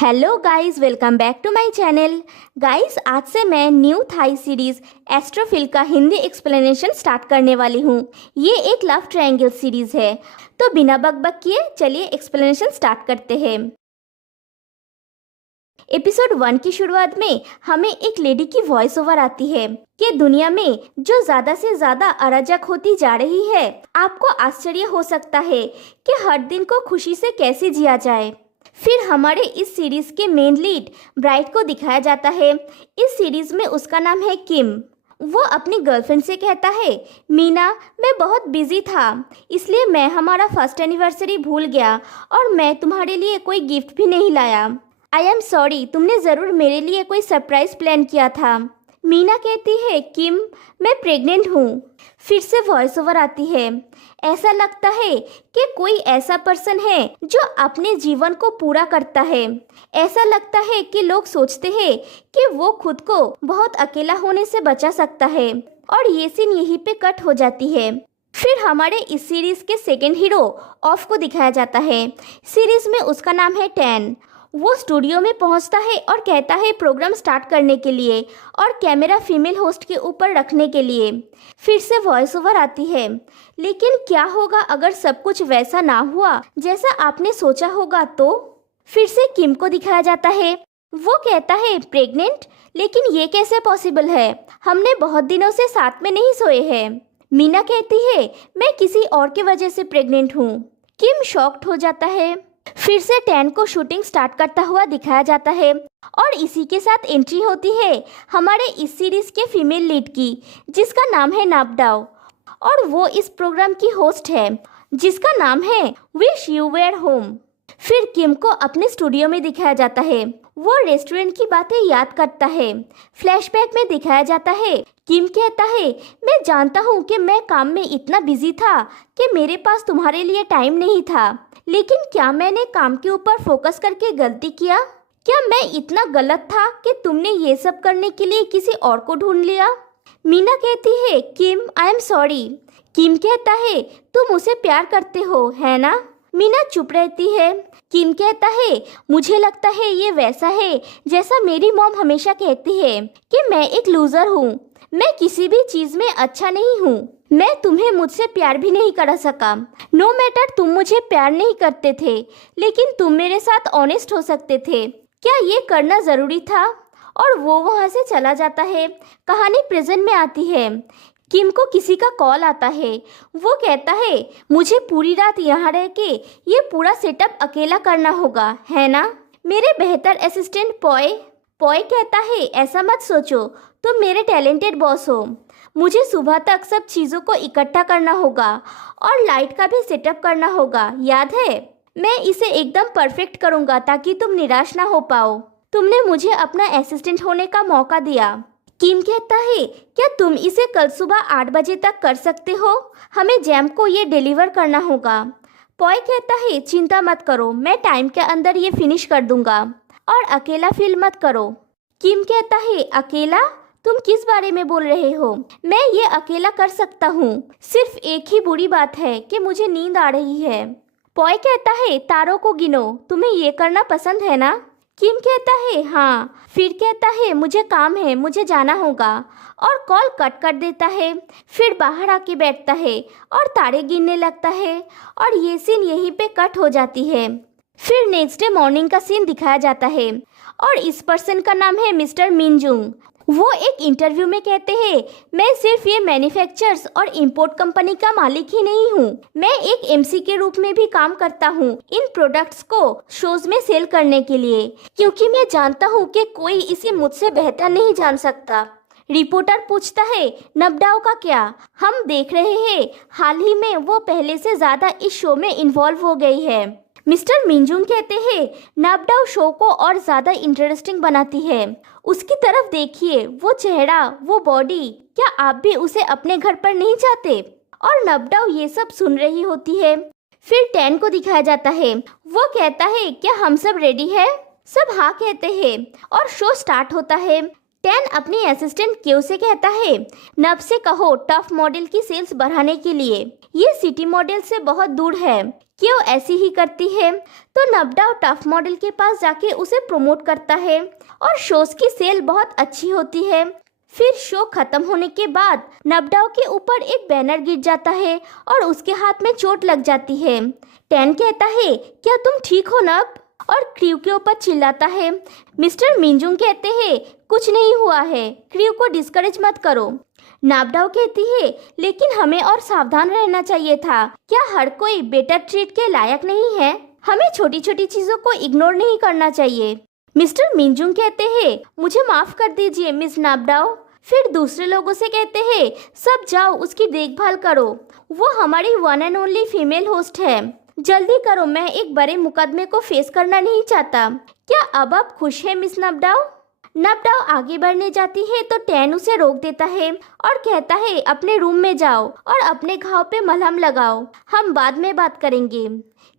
Hello guys, welcome back to my channel. Guys, आज से मैं न्यू थाई सीरीज़ एस्ट्रोफिल का हिंदी एक्सप्लेनेशन स्टार्ट करने वाली हूँ। ये एक लव ट्रायंगल सीरीज़ है, तो बिना बकबक किए चलिए एक्सप्लेनेशन स्टार्ट करते हैं। एपिसोड 1 की शुरुआत में हमें एक लेडी की वॉइस ओवर आती है कि दुनिया में जो ज़्यादा से ज़्यादा अराजक होती जा रही है, आपको आश्चर्य हो सकता है कि हर दिन को खुशी से कैसे जिया जाए। फिर हमारे इस सीरीज़ के मेन लीड ब्राइट को दिखाया जाता है। इस सीरीज़ में उसका नाम है किम। वो अपनी गर्लफ्रेंड से कहता है, मीना, मैं बहुत बिजी था, इसलिए मैं हमारा फर्स्ट एनिवर्सरी भूल गया और मैं तुम्हारे लिए कोई गिफ्ट भी नहीं लाया। आई एम सॉरी, तुमने ज़रूर मेरे लिए कोई सरप्राइज प्लान किया था। मीना कहती है, किम, मैं प्रेग्नेंट हूँ। फिर से वॉइस ओवर आती है। ऐसा लगता है कि कोई ऐसा पर्सन है जो अपने जीवन को पूरा करता है। ऐसा लगता है कि लोग सोचते हैं कि वो खुद को बहुत अकेला होने से बचा सकता है, और ये सीन यहीं पे कट हो जाती है। फिर हमारे इस सीरीज़ के सेकंड हीरो ऑफ को दिखाया जाता है। सीरीज़ में उसका नाम है टैन। वो स्टूडियो में पहुंचता है और कहता है प्रोग्राम स्टार्ट करने के लिए और कैमरा फीमेल होस्ट के ऊपर रखने के लिए। फिर से वॉइस ओवर आती है, लेकिन क्या होगा अगर सब कुछ वैसा ना हुआ जैसा आपने सोचा होगा तो? फिर से किम को दिखाया जाता है। वो कहता है, प्रेग्नेंट? लेकिन ये कैसे पॉसिबल है? हमने बहुत दिनों से साथ में नहीं सोए हैं। मीना कहती है, मैं किसी और की वजह से प्रेग्नेंट हूँ। किम शॉक्ड हो जाता है। फिर से टैन को शूटिंग स्टार्ट करता हुआ दिखाया जाता है, और इसी के साथ एंट्री होती है हमारे इस सीरीज के फीमेल लीड की, जिसका नाम है नाबडाओ, और वो इस प्रोग्राम की होस्ट है जिसका नाम है विश यू वेर होम। फिर किम को अपने स्टूडियो में दिखाया जाता है। वो रेस्टोरेंट की बातें याद करता है। फ्लैशबैक में दिखाया जाता है, किम कहता है, मैं जानता हूँ कि मैं काम में इतना बिजी था कि मेरे पास तुम्हारे लिए टाइम नहीं था, लेकिन क्या मैंने काम के ऊपर फोकस करके गलती किया? क्या मैं इतना गलत था कि तुमने ये सब करने के लिए किसी और को ढूंढ लिया? मीना कहती है, किम, आई एम सॉरी। किम कहता है, तुम उसे प्यार करते हो, है ना? मीना चुप रहती है। किम कहता है, मुझे लगता है ये वैसा है जैसा मेरी मॉम हमेशा कहती है कि मैं एक लूजर हूँ, मैं किसी भी चीज़ में अच्छा नहीं हूँ, मैं तुम्हें मुझसे प्यार भी नहीं करा सका। नो मैटर तुम मुझे प्यार नहीं करते थे, लेकिन तुम मेरे साथ ऑनेस्ट हो सकते थे। क्या ये करना ज़रूरी था? और वो वहाँ से चला जाता है। कहानी प्रेजेंट में आती है। किम को किसी का कॉल आता है। वो कहता है, मुझे पूरी रात यहाँ रह के ये पूरा सेटअप अकेला करना होगा, है ना? मेरे बेहतर असिस्टेंट पॉय कहता है, ऐसा मत सोचो, तुम मेरे टैलेंटेड बॉस हो। मुझे सुबह तक सब चीज़ों को इकट्ठा करना होगा और लाइट का भी सेटअप करना होगा, याद है? मैं इसे एकदम परफेक्ट करूँगा ताकि तुम निराश ना हो पाओ। तुमने मुझे अपना असिस्टेंट होने का मौका दिया। किम कहता है, क्या तुम इसे कल सुबह 8 बजे तक कर सकते हो? हमें जैम को ये डिलीवर करना होगा। पॉय कहता है, चिंता मत करो, मैं टाइम के अंदर ये फिनिश कर दूंगा, और अकेला फील मत करो। किम कहता है, अकेला? तुम किस बारे में बोल रहे हो? मैं ये अकेला कर सकता हूँ, सिर्फ एक ही बुरी बात है कि मुझे नींद आ रही है। पॉय कहता है, तारों को गिनो, तुम्हें ये करना पसंद है ना? किम कहता है, हाँ। फिर कहता है, मुझे काम है, मुझे जाना होगा, और कॉल कट कर देता है। फिर बाहर आके बैठता है और तारे गिनने लगता है, और ये सीन यहीं पे कट हो जाती है। फिर नेक्स्ट डे मॉर्निंग का सीन दिखाया जाता है, और इस पर्सन का नाम है मिस्टर मिनजुंग। वो एक इंटरव्यू में कहते हैं, मैं सिर्फ ये मैन्युफैक्चरर्स और इंपोर्ट कंपनी का मालिक ही नहीं हूँ, मैं एक एमसी के रूप में भी काम करता हूँ इन प्रोडक्ट्स को शोज में सेल करने के लिए, क्योंकि मैं जानता हूँ कि कोई इसे मुझसे बेहतर नहीं जान सकता। रिपोर्टर पूछता है, नबडाओ का क्या? हम देख रहे हैं हाल ही में वो पहले से ज़्यादा इस शो में इन्वॉल्व हो गई है। मिस्टर मिनजुंग कहते हैं, नाबडाओ शो को और ज़्यादा इंटरेस्टिंग बनाती है। उसकी तरफ देखिए, वो चेहरा, वो बॉडी, क्या आप भी उसे अपने घर पर नहीं चाहते? और नाबडाओ ये सब सुन रही होती है। फिर टैन को दिखाया जाता है। वो कहता है, क्या हम सब रेडी है? सब हाँ कहते हैं, और शो स्टार्ट होता है। टैन अपनी असिस्टेंट क्यू से कहता है, नब से कहो टफ मॉडल की सेल्स बढ़ाने के लिए, ये सिटी मॉडल से बहुत दूर है। क्यों ऐसी ही करती है। तो नबडाओ टफ मॉडल के पास जाके उसे प्रमोट करता है और शोज की सेल बहुत अच्छी होती है। फिर शो खत्म होने के बाद नबडाओ के ऊपर एक बैनर गिर जाता है और उसके हाथ में चोट लग जाती है। टैन कहता है, क्या तुम ठीक हो नब? और क्रू के ऊपर चिल्लाता है। मिस्टर मिंजुंग कहते हैं, कुछ नहीं हुआ है, क्रू को डिस्करेज मत करो। नाबडाओ कहती है, लेकिन हमें और सावधान रहना चाहिए था। क्या हर कोई बेटर ट्रीट के लायक नहीं है? हमें छोटी छोटी चीजों को इग्नोर नहीं करना चाहिए। मिस्टर मिंजुंग कहते हैं, मुझे माफ कर दीजिए मिस नाबडाओ। फिर दूसरे लोगों से कहते हैं, सब जाओ उसकी देखभाल करो, वो हमारी one and only female host है। जल्दी करो, मैं एक बड़े मुकदमे को फेस करना नहीं चाहता। क्या अब आप खुश हैं मिस नबडाओ? नबडाओ आगे बढ़ने जाती है तो टैन उसे रोक देता है और कहता है, अपने रूम में जाओ और अपने घाव पे मलहम लगाओ, हम बाद में बात करेंगे।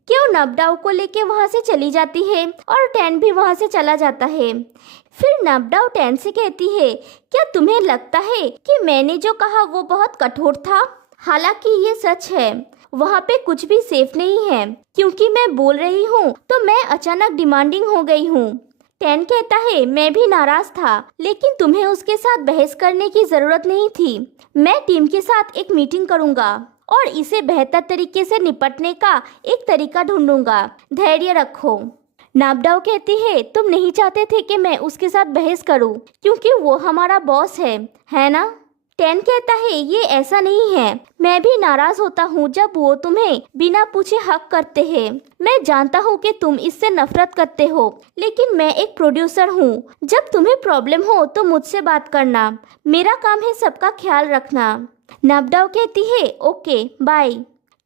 क्यों नबडाओ को लेके वहाँ से चली जाती है और टैन भी वहाँ से चला जाता है। फिर नबडाओ टैन से कहती है, क्या तुम्हें लगता है कि मैंने जो कहा वो बहुत कठोर था? हालांकि ये सच है, वहाँ पे कुछ भी सेफ नहीं है। क्योंकि मैं बोल रही हूँ तो मैं अचानक डिमांडिंग हो गई हूँ। टैन कहता है, मैं भी नाराज था, लेकिन तुम्हें उसके साथ बहस करने की जरूरत नहीं थी। मैं टीम के साथ एक मीटिंग करूंगा और इसे बेहतर तरीके से निपटने का एक तरीका ढूंढूंगा। धैर्य रखो। नाबडाओ कहती है, तुम नहीं चाहते थे कि मैं उसके साथ बहस करूं, क्योंकि वो हमारा बॉस है ना? टैन कहता है, ये ऐसा नहीं है, मैं भी नाराज होता हूँ जब वो तुम्हें बिना पूछे हक करते हैं। मैं जानता हूँ कि तुम इससे नफरत करते हो, लेकिन मैं एक प्रोड्यूसर हूँ। जब तुम्हें प्रॉब्लम हो तो मुझसे बात करना, मेरा काम है सबका ख्याल रखना। नबडाओ कहती है, ओके बाय।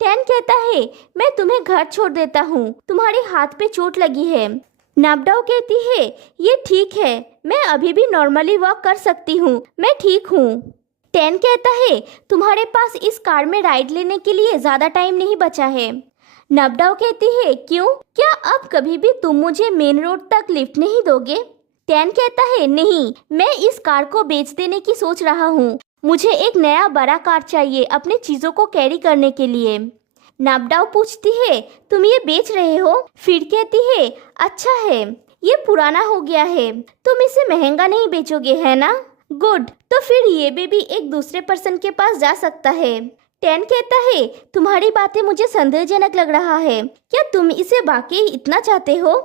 टैन कहता है, मैं तुम्हें घर छोड़ देता हूँ, तुम्हारे हाथ पे चोट लगी है। नबडाओ कहती है, ये ठीक है, मैं अभी भी नॉर्मली वॉक कर सकती हूँ, मैं ठीक हूँ। टैन कहता है, तुम्हारे पास इस कार में राइड लेने के लिए ज़्यादा टाइम नहीं बचा है। नबडाओ कहती है, क्यों? क्या अब कभी भी तुम मुझे मेन रोड तक लिफ्ट नहीं दोगे? टैन कहता है, नहीं, मैं इस कार को बेच देने की सोच रहा हूँ। मुझे एक नया बड़ा कार चाहिए अपने चीज़ों को कैरी करने के लिए। नबडाओ पूछती है, तुम ये बेच रहे हो? फिर कहती है, अच्छा है, ये पुराना हो गया है, तुम इसे महंगा नहीं बेचोगे है ना? गुड, तो फिर ये बेबी एक दूसरे पर्सन के पास जा सकता है। टैन कहता है, तुम्हारी बातें मुझे संदेहजनक लग रहा है, क्या तुम इसे वाकई इतना चाहते हो?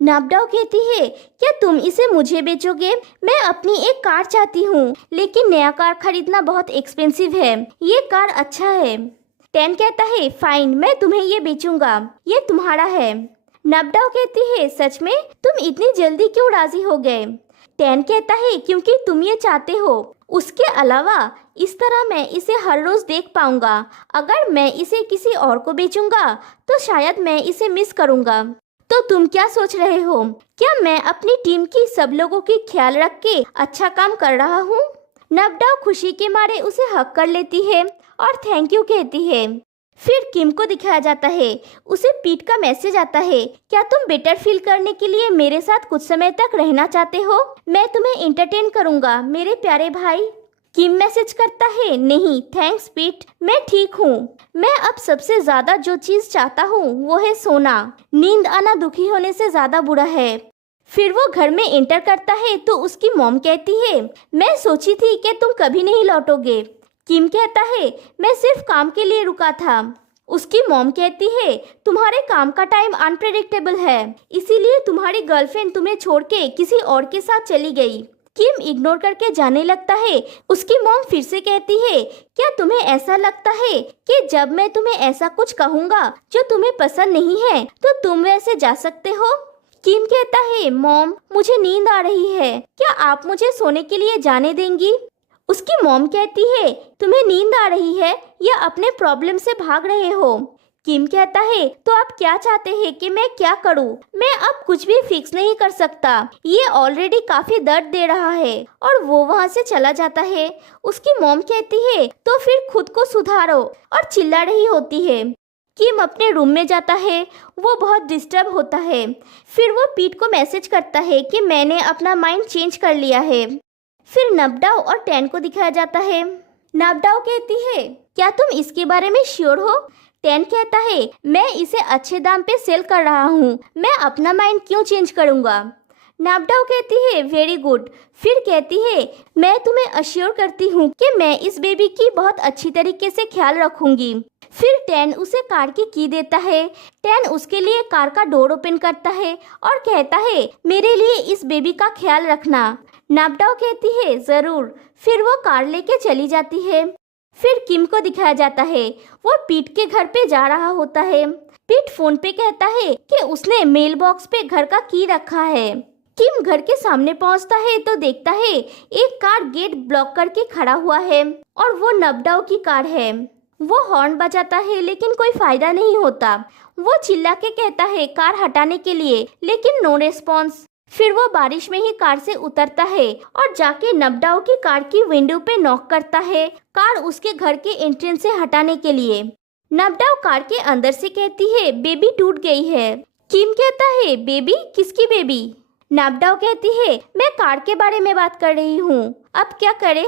नबडाओ कहती है, क्या तुम इसे मुझे बेचोगे? मैं अपनी एक कार चाहती हूँ, लेकिन नया कार खरीदना बहुत एक्सपेंसिव है, ये कार अच्छा है। टैन कहता है, फाइन, मैं तुम्हें ये बेचूंगा, ये तुम्हारा है। नबडाओ कहती है, सच में? तुम इतनी जल्दी क्यों राजी हो गए? टैन कहता है, क्योंकि तुम ये चाहते हो। उसके अलावा इस तरह मैं इसे हर रोज देख पाऊंगा। अगर मैं इसे किसी और को बेचूंगा तो शायद मैं इसे मिस करूंगा। तो तुम क्या सोच रहे हो? क्या मैं अपनी टीम की सब लोगों की ख्याल रख के अच्छा काम कर रहा हूँ? नबडाओ खुशी के मारे उसे हक कर लेती है और थैंक यू कहती है। फिर किम को दिखाया जाता है, उसे पीट का मैसेज आता है, क्या तुम बेटर फील करने के लिए मेरे साथ कुछ समय तक रहना चाहते हो? मैं तुम्हें एंटरटेन करूंगा मेरे प्यारे भाई। किम मैसेज करता है, नहीं थैंक्स पीट, मैं ठीक हूँ। मैं अब सबसे ज्यादा जो चीज चाहता हूँ वो है सोना। नींद आना दुखी होने से ज्यादा बुरा है। फिर वो घर में एंटर करता है तो उसकी मॉम कहती है, मैं सोची थी कि तुम कभी नहीं लौटोगे। किम कहता है, मैं सिर्फ काम के लिए रुका था। उसकी मॉम कहती है, तुम्हारे काम का टाइम अनप्रेडिक्टेबल है, इसीलिए तुम्हारी गर्लफ्रेंड तुम्हें छोड़ के किसी और के साथ चली गई। किम इग्नोर करके जाने लगता है। उसकी मॉम फिर से कहती है, क्या तुम्हें ऐसा लगता है कि जब मैं तुम्हें ऐसा कुछ कहूँगा जो तुम्हें पसंद नहीं है तो तुम वैसे जा सकते हो? किम कहता है, मॉम मुझे नींद आ रही है, क्या आप मुझे सोने के लिए जाने देंगी? उसकी मॉम कहती है, तुम्हें नींद आ रही है या अपने प्रॉब्लम से भाग रहे हो? किम कहता है, तो आप क्या चाहते हैं कि मैं क्या करूं? मैं अब कुछ भी फिक्स नहीं कर सकता, ये ऑलरेडी काफी दर्द दे रहा है। और वो वहाँ से चला जाता है। उसकी मॉम कहती है, तो फिर खुद को सुधारो, और चिल्ला रही होती है। किम अपने रूम में जाता है, वो बहुत डिस्टर्ब होता है। फिर वो पीट को मैसेज करता है कि मैंने अपना माइंड चेंज कर लिया है। फिर नबडाओ और टैन को दिखाया जाता है। नबडाओ कहती है, क्या तुम इसके बारे में श्योर हो? टैन कहता है मैं इसे अच्छे दाम पे सेल कर रहा हूँ, मैं अपना माइंड क्यों चेंज करूँगा। नापडाउ कहती है वेरी गुड। फिर कहती है मैं तुम्हें अश्योर करती हूँ कि मैं इस बेबी की बहुत अच्छी तरीके से ख्याल रखूंगी। फिर टैन उसे कार की की देता है। टैन उसके लिए कार का डोर ओपन करता है और कहता है मेरे लिए इस बेबी का ख्याल रखना। नापडाउ कहती है जरूर। फिर वो कार लेके चली जाती है। फिर किम को दिखाया जाता है, वो पीट के घर पे जा रहा होता है। पीट फोन पे कहता है कि उसने मेल बॉक्स पे घर का की रखा है। किम घर के सामने पहुंचता है तो देखता है एक कार गेट ब्लॉक करके खड़ा हुआ है और वो नापडाउ की कार है। वो हॉर्न बजाता है लेकिन कोई फायदा नहीं होता। वो चिल्ला के कहता है कार हटाने के लिए, लेकिन नो रिस्पॉन्स। फिर वो बारिश में ही कार से उतरता है और जाके नापडाउ की कार की विंडो पे नॉक करता है, कार उसके घर के एंट्रेंस से हटाने के लिए। नापडाउ कार के अंदर से कहती है बेबी टूट गई है। किम कहता है बेबी, किसकी बेबी। नापडाउ कहती है मैं कार के बारे में बात कर रही हूँ, अब क्या करे।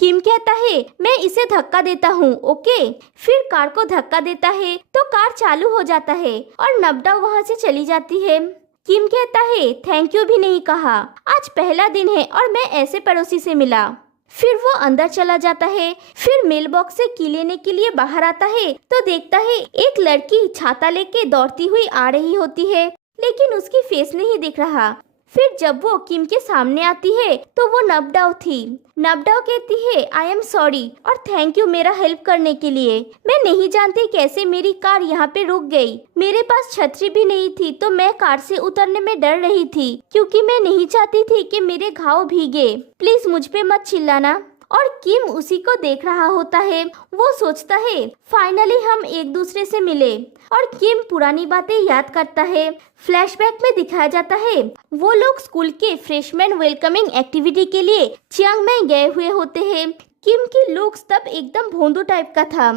किम कहता है मैं इसे धक्का देता हूँ, ओके। फिर कार को धक्का देता है तो कार चालू हो जाता है और नापडाउ वहाँ से चली जाती है। किम कहता है थैंक यू भी नहीं कहा, आज पहला दिन है और मैं ऐसे पड़ोसी से मिला। फिर वो अंदर चला जाता है। फिर मेल बॉक्स से की लेने के लिए बाहर आता है तो देखता है एक लड़की छाता लेके दौड़ती हुई आ रही होती है, लेकिन उसकी फेस नहीं दिख रहा। फिर जब वो किम के सामने आती है तो वो नापडाउ थी। नापडाउ कहती है आई एम सॉरी और थैंक यू मेरा हेल्प करने के लिए। मैं नहीं जानती कैसे मेरी कार यहाँ पे रुक गई। मेरे पास छतरी भी नहीं थी तो मैं कार से उतरने में डर रही थी क्योंकि मैं नहीं चाहती थी कि मेरे घाव भीगे। प्लीज मुझ पे मत चिल्लाना। और किम उसी को देख रहा होता है। वो सोचता है फाइनली हम एक दूसरे से मिले और किम पुरानी बातें याद करता है। फ्लैशबैक में दिखाया जाता है वो लोग स्कूल के फ्रेशमैन वेलकमिंग एक्टिविटी के लिए चियांग में गए हुए होते हैं। किम की लुक्स तब एकदम भोंदू टाइप का था।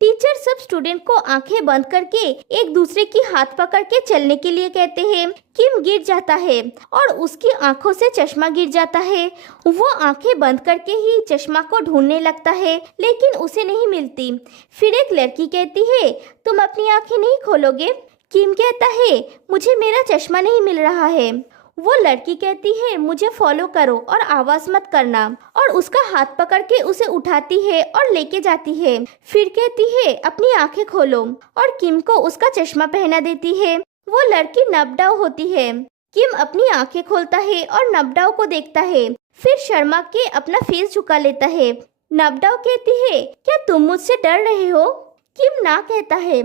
टीचर सब स्टूडेंट को आंखें बंद करके एक दूसरे की हाथ पकड़ के चलने के लिए कहते हैं। किम गिर जाता है और उसकी आंखों से चश्मा गिर जाता है। वो आंखें बंद करके ही चश्मा को ढूंढने लगता है लेकिन उसे नहीं मिलती। फिर एक लड़की कहती है तुम अपनी आंखें नहीं खोलोगे। किम कहता है मुझे मेरा चश्मा नहीं मिल रहा है। वो लड़की कहती है मुझे फॉलो करो और आवाज मत करना, और उसका हाथ पकड़ के उसे उठाती है और लेके जाती है। फिर कहती है अपनी आंखें खोलो और किम को उसका चश्मा पहना देती है। वो लड़की नापडाउ होती है। किम अपनी आंखें खोलता है और नापडाउ को देखता है। फिर शर्मा के अपना फेस झुका लेता है। नापडाउ कहती है क्या तुम मुझसे डर रहे हो। किम ना कहता है।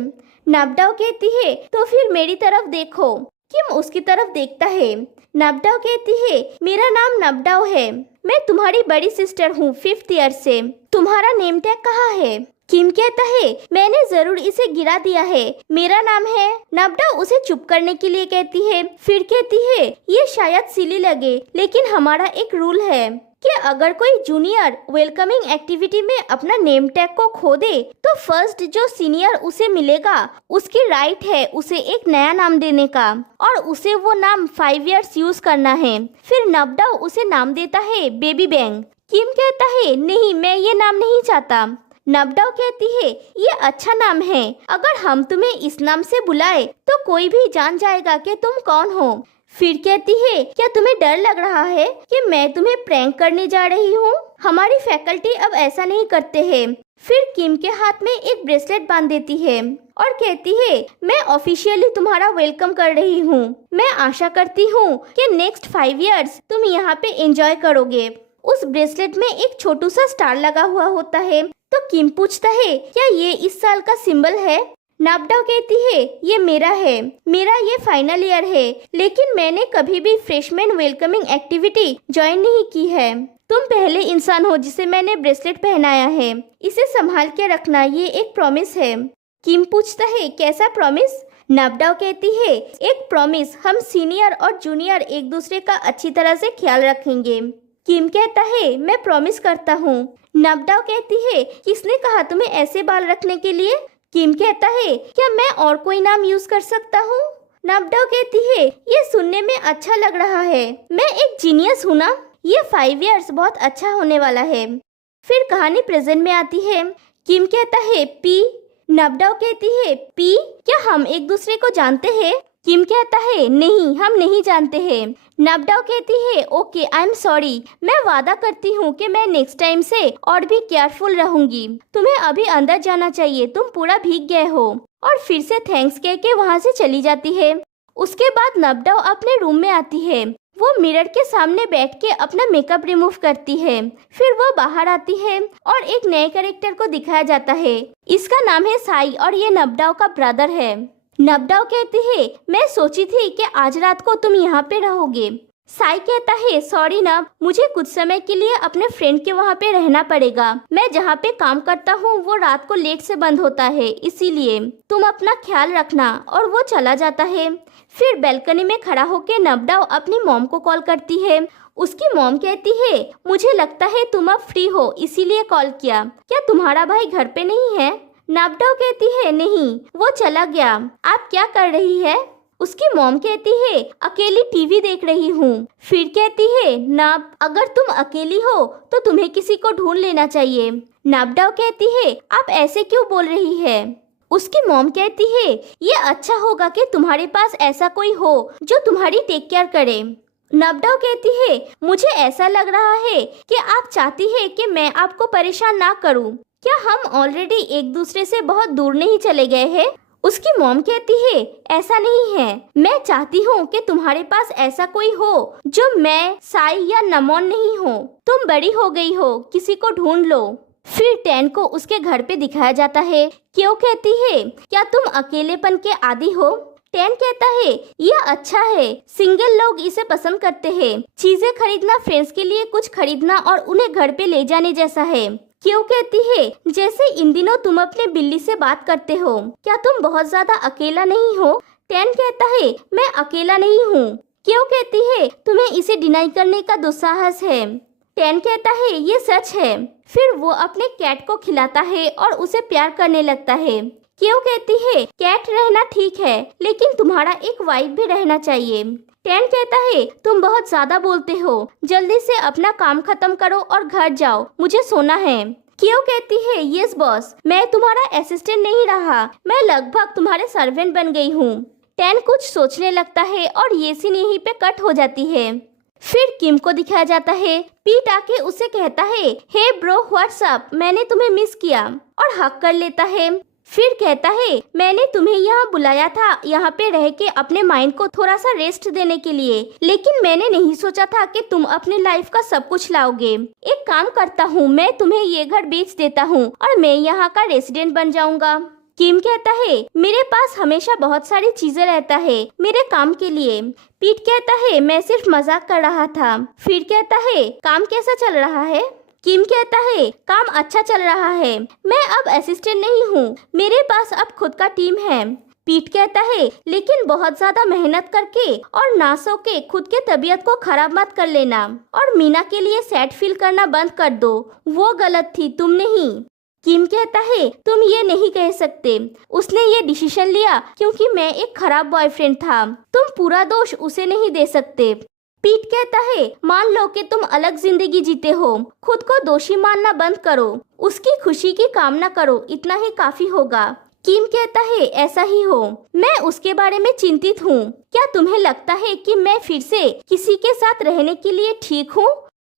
नापडाउ कहती है तो फिर मेरी तरफ देखो। किम उसकी तरफ देखता है। नापडाउ कहती है मेरा नाम नापडाउ है, मैं तुम्हारी बड़ी सिस्टर हूँ 5th ईयर से। तुम्हारा नेम टैग कहाँ है। किम कहता है मैंने जरूर इसे गिरा दिया है, मेरा नाम है। नापडाउ उसे चुप करने के लिए कहती है। फिर कहती है ये शायद सिली लगे लेकिन हमारा एक रूल है कि अगर कोई जूनियर वेलकमिंग एक्टिविटी में अपना नेम टैग को खो दे तो फर्स्ट जो सीनियर उसे मिलेगा उसकी राइट है उसे एक नया नाम देने का, और उसे वो नाम 5 इयर्स यूज करना है। फिर नापडाउ उसे नाम देता है बेबी बैंग। किम कहता है नहीं मैं ये नाम नहीं चाहता। नापडाउ कहती है ये अच्छा नाम है, अगर हम तुम्हें इस नाम से बुलाए तो कोई भी जान जाएगा कि तुम कौन हो। फिर कहती है क्या तुम्हें डर लग रहा है कि मैं तुम्हें प्रैंक करने जा रही हूँ। हमारी फैकल्टी अब ऐसा नहीं करते हैं। फिर किम के हाथ में एक ब्रेसलेट बांध देती है और कहती है मैं ऑफिशियली तुम्हारा वेलकम कर रही हूँ। मैं आशा करती हूँ कि नेक्स्ट 5 इयर्स तुम यहाँ पे एंजॉय करोगे। उस ब्रेसलेट में एक छोटू सा स्टार लगा हुआ होता है। तो किम पूछता है क्या ये इस साल का सिंबल है। नापडाउ कहती है ये मेरा है, मेरा ये फाइनल ईयर है, लेकिन मैंने कभी भी फ्रेशमैन वेलकमिंग एक्टिविटी ज्वाइन नहीं की है। तुम पहले इंसान हो जिसे मैंने ब्रेसलेट पहनाया है, इसे संभाल के रखना, ये एक प्रॉमिस है। किम पूछता है कैसा प्रॉमिस। नापडाउ कहती है एक प्रॉमिस, हम सीनियर और जूनियर एक दूसरे का अच्छी तरह से ख्याल रखेंगे। किम कहता है मैं प्रॉमिस करता हूँ। नापडाउ कहती है किसने कहा तुम्हें ऐसे बाल रखने के लिए। किम कहता है क्या मैं और कोई नाम यूज कर सकता हूँ। नापडाउ कहती है ये सुनने में अच्छा लग रहा है, मैं एक जीनियस हूँ ना। ये 5 इयर्स बहुत अच्छा होने वाला है। फिर कहानी प्रेजेंट में आती है। किम कहता है पी। नबडाओ कहती है पी, क्या हम एक दूसरे को जानते हैं? किम कहता है नहीं, हम नहीं जानते हैं। नबडाओ कहती है ओके, आई एम सॉरी, मैं वादा करती हूँ कि मैं नेक्स्ट टाइम से और भी केयरफुल रहूंगी। तुम्हें अभी अंदर जाना चाहिए, तुम पूरा भीग गए हो। और फिर से थैंक्स कह के वहाँ से चली जाती है। उसके बाद नबडाओ अपने रूम में आती है। वो मिरर के सामने बैठ के अपना मेकअप रिमूव करती है। फिर वो बाहर आती है और एक नए कैरेक्टर को दिखाया जाता है। इसका नाम है साई और ये नबडाओ का ब्रदर है। नबडाओ कहती है मैं सोची थी कि आज रात को तुम यहाँ पे रहोगे। साई कहता है सॉरी नब, मुझे कुछ समय के लिए अपने फ्रेंड के वहाँ पे रहना पड़ेगा। मैं जहाँ पे काम करता हूँ वो रात को लेट से बंद होता है, इसीलिए तुम अपना ख्याल रखना। और वो चला जाता है। फिर बैल्कनी में खड़ा होकर नबडाओ अपनी मॉम को कॉल करती है। उसकी मॉम कहती है मुझे लगता है तुम अब फ्री हो, इसीलिए कॉल किया। क्या तुम्हारा भाई घर पे नहीं है? नबडाओ कहती है नहीं, वो चला गया। आप क्या कर रही है? उसकी मॉम कहती है अकेली टीवी देख रही हूँ। फिर कहती है नब, अगर तुम अकेली हो तो तुम्हें किसी को ढूंढ लेना चाहिए। नबडाओ कहती है आप ऐसे क्यों बोल रही है? उसकी मॉम कहती है ये अच्छा होगा कि तुम्हारे पास ऐसा कोई हो जो तुम्हारी टेक केयर करे। नबडाओ कहती है मुझे ऐसा लग रहा है कि आप चाहती है कि मैं आपको परेशान ना करूं। क्या हम ऑलरेडी एक दूसरे से बहुत दूर नहीं चले गए हैं? उसकी मॉम कहती है ऐसा नहीं है, मैं चाहती हूँ कि तुम्हारे पास ऐसा कोई हो जो मैं, साई या नमोन नहीं हो। तुम बड़ी हो गई हो, किसी को ढूंढ लो। फिर टैन को उसके घर पे दिखाया जाता है। क्यों कहती है क्या तुम अकेलेपन के आदी हो? टैन कहता है यह अच्छा है, सिंगल लोग इसे पसंद करते हैं। चीजें खरीदना फ्रेंड्स के लिए कुछ खरीदना और उन्हें घर पे ले जाने जैसा है। क्यों कहती है जैसे इन दिनों तुम अपने बिल्ली से बात करते हो, क्या तुम बहुत ज्यादा अकेला नहीं हो? टैन कहता है मैं अकेला नहीं हूँ। क्यों कहती है तुम्हें इसे डिनाई करने का दुस्साहस है। टैन कहता है ये सच है। फिर वो अपने कैट को खिलाता है और उसे प्यार करने लगता है। क्यों कहती है कैट रहना ठीक है, लेकिन तुम्हारा एक वाइफ भी रहना चाहिए। टैन कहता है तुम बहुत ज्यादा बोलते हो, जल्दी से अपना काम खत्म करो और घर जाओ, मुझे सोना है। क्यों कहती है यस बॉस, मैं तुम्हारा असिस्टेंट नहीं रहा, मैं लगभग तुम्हारे सर्वेंट बन गई हूँ। टैन कुछ सोचने लगता है और ये सीन यहीं पे कट हो जाती है। फिर किम को दिखाया जाता है। पीट आके उसे कहता है हे ब्रो व्हाट्स अप, मैंने तुम्हें मिस किया, और हक कर लेता है। फिर कहता है मैंने तुम्हें यहाँ बुलाया था यहाँ पे रह के अपने माइंड को थोड़ा सा रेस्ट देने के लिए, लेकिन मैंने नहीं सोचा था कि तुम अपने लाइफ का सब कुछ लाओगे। एक काम करता हूँ, मैं तुम्हें ये घर बेच देता हूँ और मैं यहाँ का रेसिडेंट बन जाऊंगा। किम कहता है मेरे पास हमेशा बहुत सारी चीजें रहता है मेरे काम के लिए। पीट कहता है मैं सिर्फ मजाक कर रहा था। फिर कहता है काम कैसा चल रहा है? किम कहता है काम अच्छा चल रहा है, मैं अब असिस्टेंट नहीं हूँ, मेरे पास अब खुद का टीम है। पीट कहता है लेकिन बहुत ज्यादा मेहनत करके और ना सो के खुद के तबीयत को खराब मत कर लेना, और मीना के लिए सैड फील करना बंद कर दो, वो गलत थी, तुम नहीं। किम कहता है तुम ये नहीं कह सकते, उसने ये डिसीजन लिया क्योंकि मैं एक खराब बॉयफ्रेंड था, तुम पूरा दोष उसे नहीं दे सकते। पीट कहता है मान लो कि तुम अलग जिंदगी जीते हो, खुद को दोषी मानना बंद करो, उसकी खुशी की कामना करो, इतना ही काफी होगा। किम कहता है ऐसा ही हो, मैं उसके बारे में चिंतित हूँ। क्या तुम्हें लगता है कि मैं फिर से किसी के साथ रहने के लिए ठीक हूँ?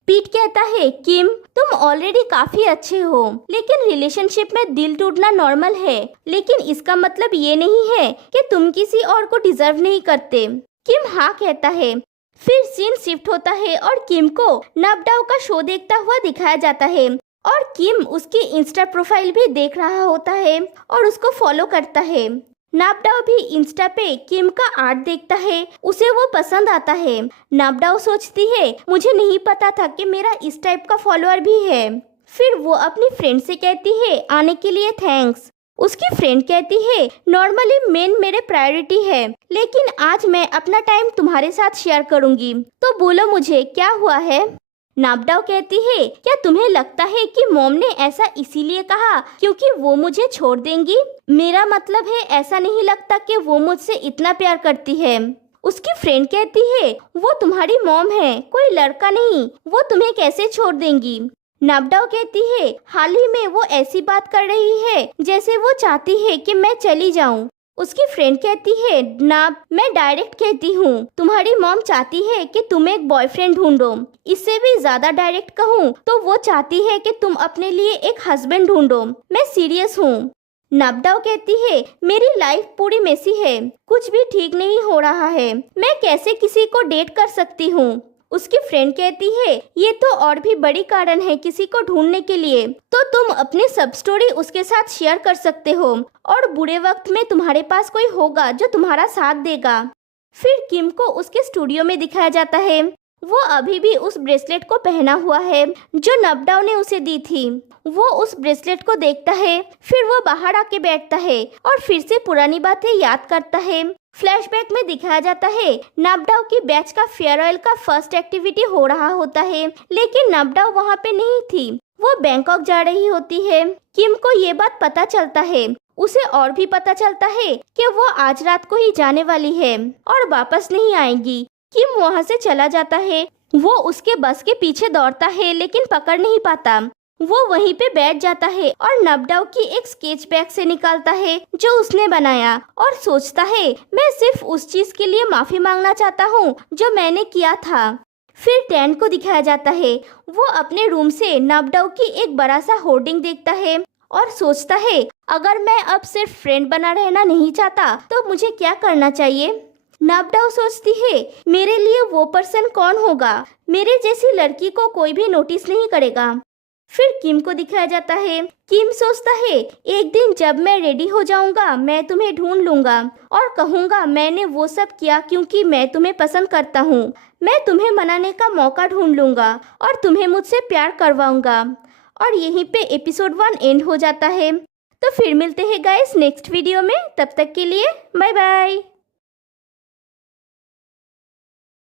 पीट कहता है किम तुम ऑलरेडी काफी अच्छे हो, लेकिन रिलेशनशिप में दिल टूटना नॉर्मल है, लेकिन इसका मतलब ये नहीं है कि तुम किसी और को डिजर्व नहीं करते। किम हाँ कहता है। फिर सीन शिफ्ट होता है और किम को नबडाओ का शो देखता हुआ दिखाया जाता है, और किम उसकी इंस्टा प्रोफाइल भी देख रहा होता है और उसको फॉलो करता है। नबडाओ भी इंस्टा पे किम का आर्ट देखता है, उसे वो पसंद आता है। नबडाओ सोचती है मुझे नहीं पता था कि मेरा इस टाइप का फॉलोअर भी है। फिर वो अपनी फ्रेंड से कहती है आने के लिए थैंक्स। उसकी फ्रेंड कहती है नॉर्मली मेन मेरे प्रायोरिटी है, लेकिन आज मैं अपना टाइम तुम्हारे साथ शेयर करूंगी, तो बोलो मुझे क्या हुआ है? नबडाओ कहती है क्या तुम्हें लगता है कि मॉम ने ऐसा इसीलिए कहा क्योंकि वो मुझे छोड़ देंगी? मेरा मतलब है ऐसा नहीं लगता कि वो मुझसे इतना प्यार करती है। उसकी फ्रेंड कहती है वो तुम्हारी मॉम है, कोई लड़का नहीं, वो तुम्हें कैसे छोड़ देंगी? नबडाओ कहती है हाल ही में वो ऐसी बात कर रही है जैसे वो चाहती है कि मैं चली जाऊं। उसकी फ्रेंड कहती है नब, मैं डायरेक्ट कहती हूँ, तुम्हारी मॉम चाहती है कि तुम एक बॉयफ्रेंड ढूंढो। इससे भी ज्यादा डायरेक्ट कहूँ तो वो चाहती है कि तुम अपने लिए एक हस्बैंड ढूंढो। मैं सीरियस हूँ। नबडाओ कहती है मेरी लाइफ पूरी मेसी है, कुछ भी ठीक नहीं हो रहा है, मैं कैसे किसी को डेट कर सकती हूँ। उसकी फ्रेंड कहती है ये तो और भी बड़ी कारण है किसी को ढूंढने के लिए, तो तुम अपनी सब स्टोरी उसके साथ शेयर कर सकते हो और बुरे वक्त में तुम्हारे पास कोई होगा जो तुम्हारा साथ देगा। फिर किम को उसके स्टूडियो में दिखाया जाता है। वो अभी भी उस ब्रेसलेट को पहना हुआ है जो नबडाओ ने उसे दी थी। वो उस ब्रेसलेट को देखता है, फिर वो बाहर आके बैठता है और फिर से पुरानी बातें याद करता है। फ्लैशबैक में दिखाया जाता है नबडाओ की बैच का फेयरवेल का फर्स्ट एक्टिविटी हो रहा होता है, लेकिन नबडाओ वहाँ पे नहीं थी, वो बैंकॉक जा रही होती है। किम को ये बात पता चलता है। उसे और भी पता चलता है कि वो आज रात को ही जाने वाली है और वापस नहीं आएगी। किम वहाँ से चला जाता है। वो उसके बस के पीछे दौड़ता है लेकिन पकड़ नहीं पाता। वो वहीं पे बैठ जाता है और नबडाओ की एक स्केच बैग से निकालता है जो उसने बनाया और सोचता है मैं सिर्फ उस चीज के लिए माफी मांगना चाहता हूँ जो मैंने किया था। फिर डैन को दिखाया जाता है। वो अपने रूम से नबडाओ की एक बड़ा सा होर्डिंग देखता है और सोचता है अगर मैं अब सिर्फ फ्रेंड बना रहना नहीं चाहता तो मुझे क्या करना चाहिए। नबडाओ सोचती है मेरे लिए वो पर्सन कौन होगा, मेरे जैसी लड़की को कोई भी नोटिस नहीं करेगा। फिर किम को दिखाया जाता है। किम सोचता है एक दिन जब मैं रेडी हो जाऊंगा मैं तुम्हें ढूंढ लूंगा और कहूंगा मैंने वो सब किया क्योंकि मैं तुम्हें पसंद करता हूँ। मैं तुम्हें मनाने का मौका ढूंढ लूंगा और तुम्हें मुझसे प्यार करवाऊंगा। और यहीं पे एपिसोड 1 एंड हो जाता है। तो फिर मिलते हैं गाइस नेक्स्ट वीडियो में, तब तक के लिए बाय बाय।